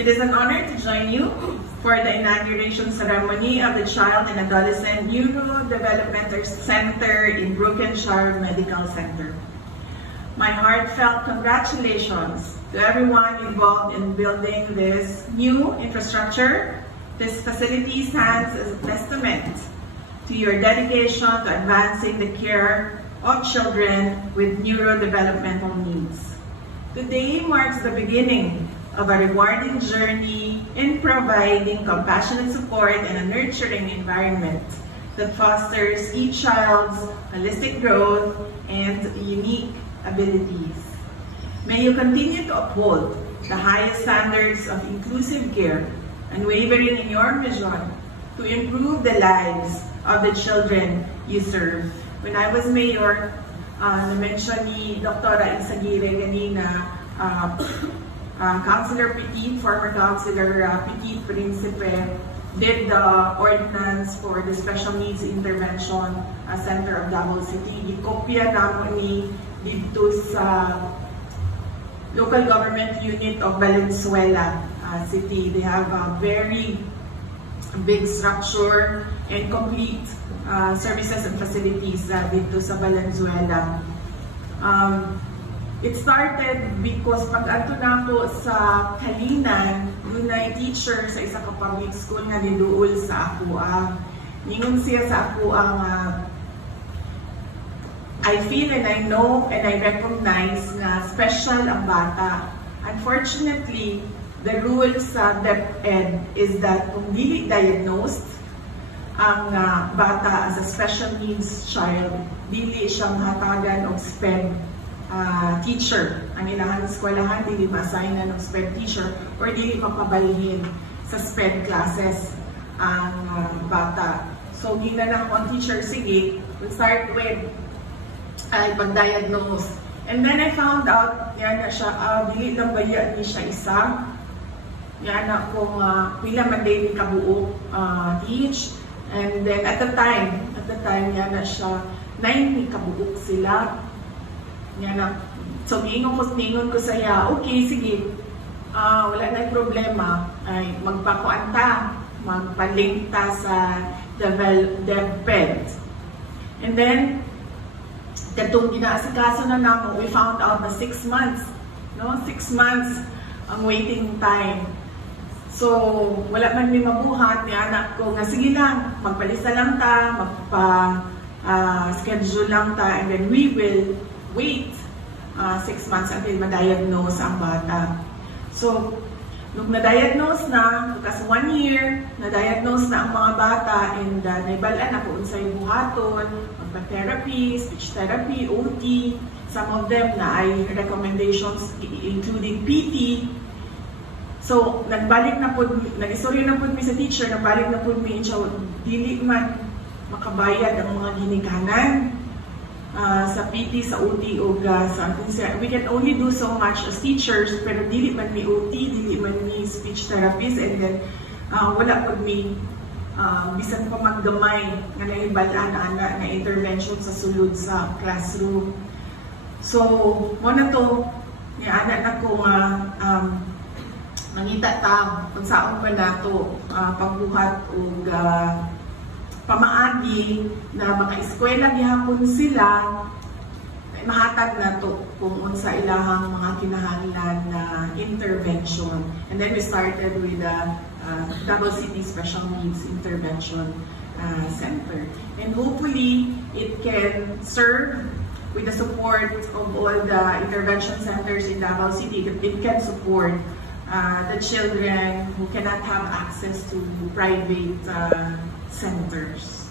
It is an honor to join you for the inauguration ceremony of the Child and Adolescent Neurodevelopmental Center in Brokenshire Medical Center. My heartfelt congratulations to everyone involved in building this new infrastructure. This facility stands as a testament to your dedication to advancing the care of children with neurodevelopmental needs. Today marks the beginning of a rewarding journey in providing compassionate support and a nurturing environment that fosters each child's holistic growth and unique abilities. May you continue to uphold the highest standards of inclusive care, unwavering in your mission to improve the lives of the children you serve. When I was mayor, na-mention ni Dr. Isagire kanina, Councilor Petit, former Councilor Petit Principe, did the ordinance for the Special Needs Intervention Center of Davao City. Ikopya namo ni dito sa local government unit of Valenzuela City. They have a very big structure and complete services and facilities dito sa Valenzuela. It started because pag-ato na ako sa Kalinan, yun na teacher sa isa ka public school nga niduol sa ako. Ningon siya sa ako ang I feel and I know and I recognize na special ang bata. Unfortunately, the rule sa DepEd is that kung dili diagnosed ang bata as a special needs child, dili siya mahatagan og SPED teacher. Ang ilangan eskwelahan, dili ma-assignan ng SPED teacher or dili mapabalhin sa SPED classes ang bata. So, ginanang ko ang teacher, sige, we'll start with pag-diagnose. And then I found out, yan na siya, dili lang ba yan ni siya isa. Yan na kung pila man day ni kabuo teach. And then at the time, yan na siya, 9 ni kabuok sila. Yan na. So, ningon ko sa iya, okay, sige, wala na problema, ay magpakuanta, magpa-link ta sa DepEd. And then, katong ginaasikaso na namo, we found out na 6 months, no? 6 months ang waiting time. So, wala man may mabuhat ni anak ko nga, sige lang, magpalista lang ta, magpa-schedule lang ta, and then we will wait 6 months until ma-diagnose ang bata. So, nung na-diagnose na, kasi 1 year, na-diagnose na ang mga bata, and naibalaan na kung sa'yo buhaton, magpa-therapy, speech therapy, OT, some of them na ay recommendations including PT. So, nagbalik na po, nag-istorya na po mi sa teacher, nagbalik na po mi siya, dili man makabayad ang mga ginikanan sa PT, sa OT, o sa we can only do so much as teachers, pero dili man mi OT, dili man mi speech therapist, and then wala po mi bisan pa maggamay nga naibalaan na intervention sa sulod sa classroom. So, mo na to, anak na ko mangita ta kung saan pa na to pagbuhat o pamaagi na maka-eskwela gihapon sila, mahatag na to kung unsa ilahang mga kinahanglan na intervention. And then we started with the Davao City Special Needs Intervention Center. And hopefully, it can serve with the support of all the intervention centers in Davao City. It can support the children who cannot have access to private centers.